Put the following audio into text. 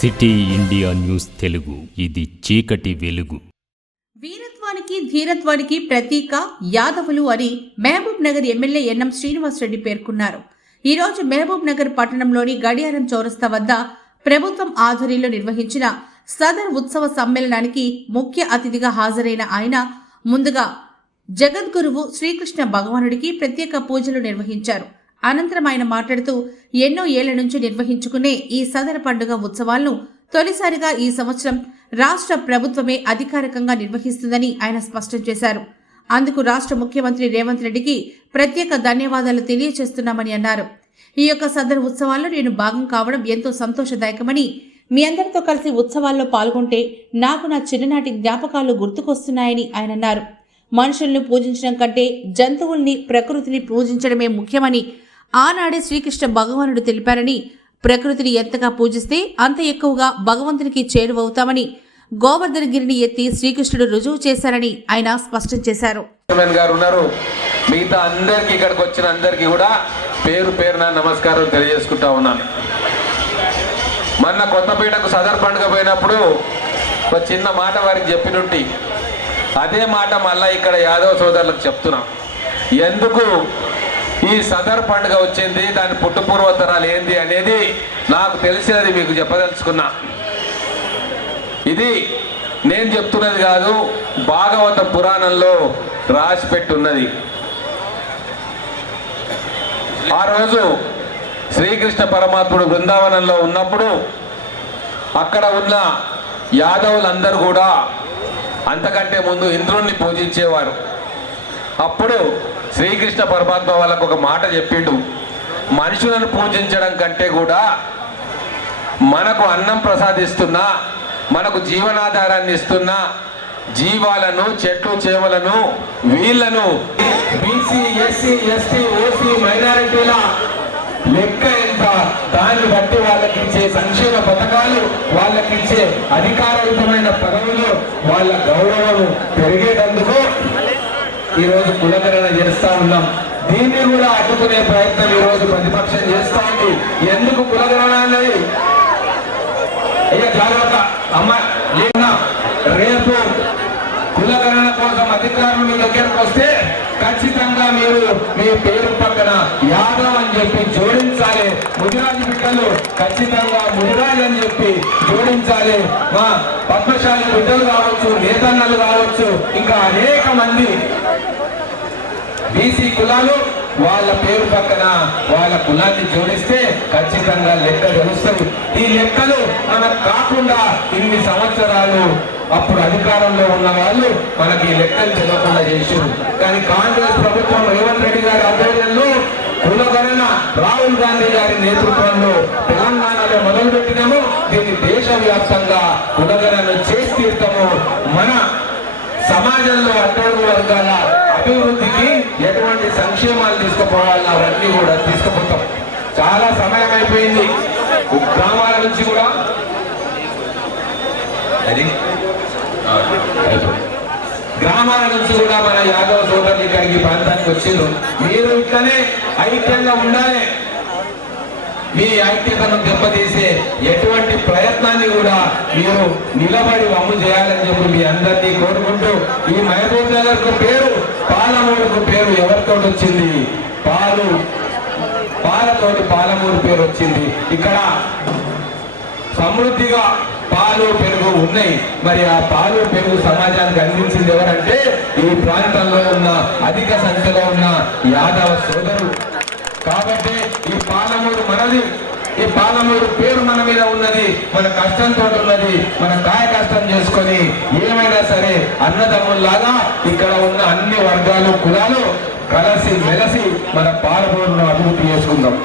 City India news Telugu, ఇది చీకటి వెలుగు. వీరత్వానికి ధీరత్వానికి ప్రతీక యాదవులు అని మహబూబ్ నగర్ ఎమ్మెల్యే ఎన్ఎం శ్రీనివాసరెడ్డి పేర్కొన్నారు. ఈరోజు మహబూబ్ నగర్ పట్టణంలోని గడియారం చౌరస్తా వద్ద ప్రభుత్వం ఆధ్వర్యంలో నిర్వహించిన సదర్ ఉత్సవ సమ్మేళనానికి ముఖ్య అతిథిగా హాజరైన ఆయన ముందుగా జగద్గురువు శ్రీకృష్ణ భగవానుడికి ప్రత్యేక పూజలు నిర్వహించారు. అనంతరం ఆయన మాట్లాడుతూ ఎన్నో ఏళ్ల నుంచి నిర్వహించుకునే ఈ సదర పండుగ ఉత్సవాలను తొలిసారిగా ఈ సంవత్సరం రాష్ట్ర ప్రభుత్వమే అధికారికంగా నిర్వహిస్తుందని ఆయన స్పష్టం చేశారు. అందుకు రాష్ట్ర ముఖ్యమంత్రి రేవంత్ రెడ్డికి ప్రత్యేక ధన్యవాదాలు తెలియజేస్తున్నామని అన్నారు. ఈ యొక్క సదర్ ఉత్సవాల్లో నేను భాగం కావడం ఎంతో సంతోషదాయకమని, మీ అందరితో కలిసి ఉత్సవాల్లో పాల్గొంటే నాకు నా చిన్ననాటి జ్ఞాపకాలు గుర్తుకొస్తున్నాయని ఆయన అన్నారు. మనుషులను పూజించడం కంటే జంతువుల్ని, ప్రకృతిని పూజించడమే ముఖ్యమని ఆనాడే శ్రీకృష్ణ భగవానుడు తెలిపారని, ప్రకృతిని ఎంతగా పూజిస్తే అంత ఎక్కువగా భగవంతునికి చేరువవుతామని గోవర్ధనగిరిని ఎత్తి శ్రీకృష్ణుడు రుజువు చేశారని ఆయన స్పష్టం చేశారు. మిగతా అందరికీ, ఇక్కడికి వచ్చిన అందరికీ కూడా పేరు పేరున నమస్కారం తెలియజేసుకుంటా ఉన్నాను. మొన్న కొత్తపేటకు సదర్ పండుగ పోయినప్పుడు ఒక చిన్న మాట వారికి చెప్పినుంటి, అదే మాట మళ్ళీ ఇక్కడ యాదవ సోదరులకు చెప్తున్నాం. ఎందుకు ఈ సదర్ పండుగ వచ్చింది, దాని పుట్టుపూర్వతరాలు ఏంది అనేది నాకు తెలిసినది మీకు చెప్పదలుచుకున్నా. ఇది నేను చెప్తున్నది కాదు, భాగవత పురాణంలో రాసి పెట్టున్నది. ఆ రోజు శ్రీకృష్ణ పరమాత్ముడు బృందావనంలో ఉన్నప్పుడు అక్కడ ఉన్న యాదవులందరూ కూడా అంతకంటే ముందు ఇంద్రుణ్ణి పూజించేవారు. అప్పుడు శ్రీకృష్ణ పరమాత్మ వాళ్ళకు ఒక మాట చెప్పిండు, మనుషులను పూజించడం కంటే కూడా మనకు అన్నం ప్రసాదిస్తున్నా, మనకు జీవనాధారాన్ని ఇస్తున్న జీవాలను, చెట్లు చేమలను, వీళ్లను బీసీ, ఎస్సీ, ఎస్టీ, ఓసీ, మైనారిటీల లెక్క ఎంత, దాన్ని బట్టి వాళ్ళకిచ్చే సంక్షేమ పథకాలు, వాళ్ళకిచ్చే అధికారయుతమైన పదవులు, వాళ్ళ గౌరవం పెరిగేటందుకు ఈరోజు కులగణన చేస్తా ఉన్నాం. దీన్ని కూడా అడ్డుకునే ప్రయత్నం ఈరోజు ప్రతిపక్షం చేస్తా ఉంది. ఎందుకు కులగణన అన్నది? అయ్యా జాగ్రత్త అమ్మ, రేపు కులగణన కోసం అధికారులు మీ దగ్గరకు వస్తే ఖచ్చితంగా మీరు మీ పేరు పక్కన యాదవ్ అని చెప్పి జోడించాలి. ముదిరాజు బిడ్డలు ఖచ్చితంగా ముదిరాజు అని చెప్పి జోడించాలి. మా పద్మశాలి బిడ్డలు కావచ్చు, నేతన్నలు కావచ్చు, ఇంకా అనేక మంది బీసీ కులాలు వాళ్ళ పేరు పక్కన వాళ్ళ కులాన్ని జోడిస్తే ఖచ్చితంగా లెక్క తెలుస్తుంది. ఈ లెక్కలు మనకు కాకుండా ఇన్ని సంవత్సరాలు అప్పుడు అధికారంలో ఉన్న వాళ్ళు మనకి ఈ లెక్కలు తెలియకుండా చేశారు. కానీ కాంగ్రెస్ ప్రభుత్వం రేవంత్ రెడ్డి గారి ఆధ్వర్యంలో కులగణన రాహుల్ గాంధీ గారి నేతృత్వంలో తెలంగాణలో మొదలుపెట్టినాము. దీన్ని దేశవ్యాప్తంగా కులగణన చేసి తీర్థము. మన సమాజంలో అట్టడుగు వర్గాల అభివృద్ధికి ఎటువంటి సంక్షేమాలు తీసుకుపోవాలో అవన్నీ కూడా తీసుకుపోతాం. చాలా సమయం అయిపోయింది. గ్రామాల నుంచి కూడా మన యాదవ సోదరులు ఇక్కడికి ప్రాంతానికి వచ్చిండ్రు. మీరు ఇట్లనే ఐక్యంగా ఉండాలి. మీ ఐక్యతను దెబ్బతీసే ఎటువంటి ప్రయత్నాన్ని కూడా మీరు నిలబడి వమ్ము చేయాలని చెప్పి మీ అందరినీ కోరుకుంటూ, ఈ మహబూబ్ నగర్ కు పేరు పాలమూరుకు పేరు ఎవరితో వచ్చింది? పాలతోటి పాలమూరు పేరు వచ్చింది. ఇక్కడ సమృద్ధిగా పాలు, పెరుగు ఉన్నాయి. మరి ఆ పాలు, పెరుగు సమాజానికి అందించింది ఎవరంటే ఈ ప్రాంతంలో ఉన్న అధిక సంఖ్యలో ఉన్న యాదవ సోదరులు. కాబట్టి ఈ పాలమూరు మనది, ఈ పాలమూరు పేరు మన మీద ఉన్నది, మన కష్టంతో ఉన్నది. మన కాయ కష్టం చేసుకొని ఏమైనా సరే అన్నదమ్ముల్లాగా ఇక్కడ ఉన్న అన్ని వర్గాలు, కులాలు కలిసి మెలిసి మన పాలమూరును అభివృద్ధి చేసుకుందాం.